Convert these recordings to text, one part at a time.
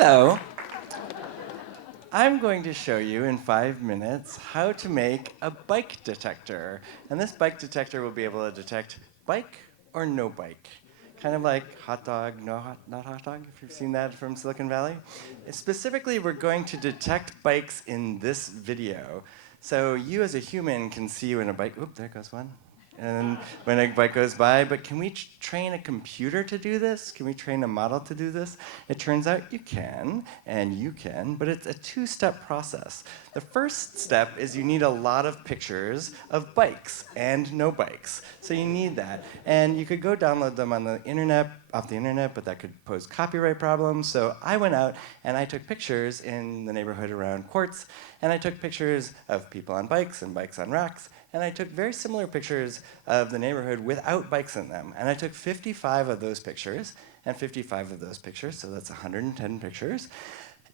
Hello. I'm going to show you in 5 minutes how to make a bike detector. And this bike detector will be able to detect bike or no bike. Kind of like hot dog, not hot dog, if you've seen that from Silicon Valley. Specifically, we're going to detect bikes in this video. So you as a human can see when a bike, oop, there goes one. And when a bike goes by, but can we train a computer to do this? Can we train a model to do this? It turns out you can, and you can, but it's a two-step process. The first step is you need a lot of pictures of bikes and no bikes. So you need that. And you could go download them on the internet, off the internet, but that could pose copyright problems. So I went out and I took pictures in the neighborhood around Quartz, and I took pictures of people on bikes and bikes on racks, and I took very similar pictures of the neighborhood without bikes in them. And I took 55 of those pictures, and 55 of those pictures, so that's 110 pictures.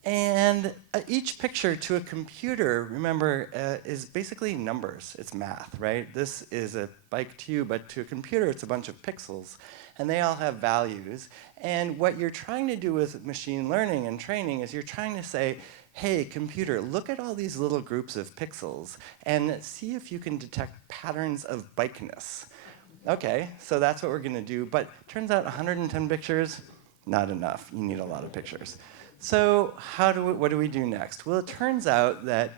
And each picture to a computer, remember, is basically numbers. It's math, right? This is a bike to you, but to a computer, it's a bunch of pixels. And they all have values. And what you're trying to do with machine learning and training is you're trying to say, hey, computer, look at all these little groups of pixels and see if you can detect patterns of bikeness. Okay, so that's what we're going to do. But turns out 110 pictures, not enough. You need a lot of pictures. So what do we do next? Well, it turns out that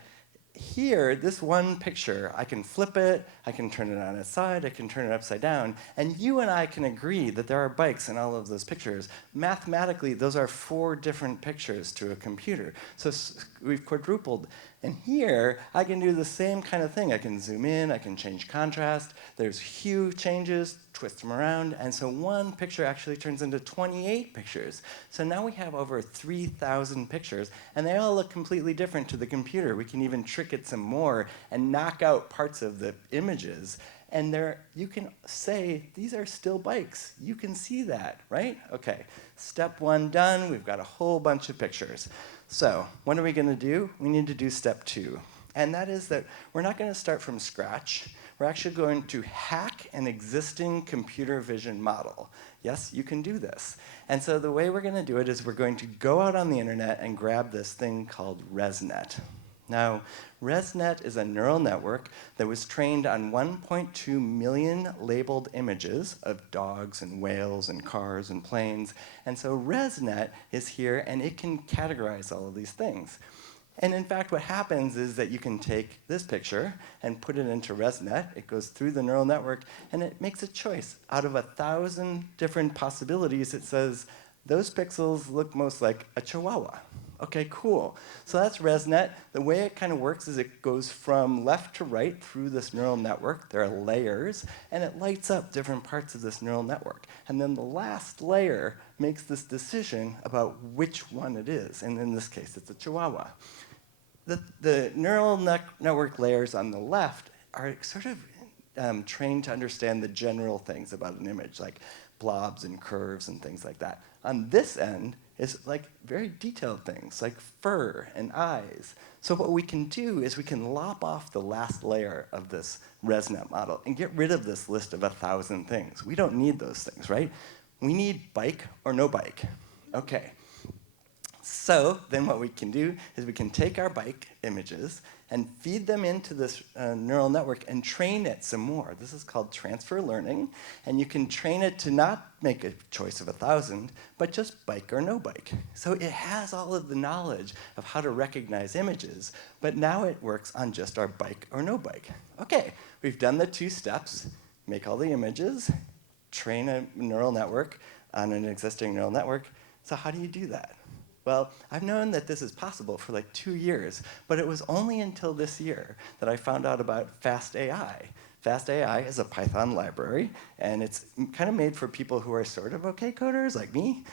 here, this one picture, I can flip it, I can turn it on its side, I can turn it upside down, and you and I can agree that there are bikes in all of those pictures. Mathematically, those are 4 different pictures to a computer. So we've quadrupled. And here, I can do the same kind of thing. I can zoom in, I can change contrast. There's hue changes, twist them around, and so one picture actually turns into 28 pictures. So now we have over 3,000 pictures, and they all look completely different to the computer. We can even trick it some more and knock out parts of the images. And you can say, these are still bikes. You can see that, right? Okay, step 1 done. We've got a whole bunch of pictures. So what are we going to do? We need to do step 2. And that is that we're not going to start from scratch. We're actually going to hack an existing computer vision model. Yes, you can do this. And so the way we're going to do it is we're going to go out on the internet and grab this thing called ResNet. Now, ResNet is a neural network that was trained on 1.2 million labeled images of dogs and whales and cars and planes. And so ResNet is here, and it can categorize all of these things. And in fact, what happens is that you can take this picture and put it into ResNet. It goes through the neural network, and it makes a choice. Out of 1,000 different possibilities, it says, those pixels look most like a chihuahua. Okay, cool. So that's ResNet. The way it kind of works is it goes from left to right through this neural network. There are layers, and it lights up different parts of this neural network. And then the last layer makes this decision about which one it is. And in this case, it's a chihuahua. The neural network layers on the left are sort of trained to understand the general things about an image, like blobs and curves and things like that. On this end is like very detailed things, like fur and eyes. So what we can do is we can lop off the last layer of this ResNet model and get rid of this list of 1,000 things. We don't need those things, right? We need bike or no bike. Okay. So then what we can do is we can take our bike images and feed them into this neural network and train it some more. This is called transfer learning. And you can train it to not make a choice of 1,000, but just bike or no bike. So it has all of the knowledge of how to recognize images, but now it works on just our bike or no bike. Okay, we've done the 2 steps. Make all the images, train a neural network on an existing neural network. So how do you do that? Well, I've known that this is possible for like 2 years, but it was only until this year that I found out about FastAI. FastAI is a Python library, and it's kind of made for people who are sort of okay coders, like me,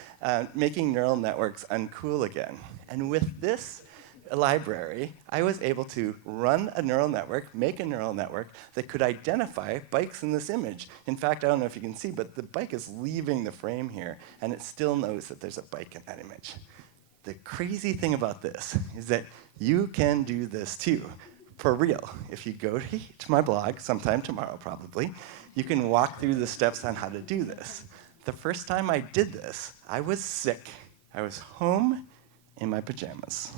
making neural networks uncool again. And with this library, I was able to run a neural network, make a neural network that could identify bikes in this image. In fact, I don't know if you can see, but the bike is leaving the frame here, and it still knows that there's a bike in that image. The crazy thing about this is that you can do this too, for real. If you go to my blog, sometime tomorrow probably, you can walk through the steps on how to do this. The first time I did this, I was sick. I was home my pajamas.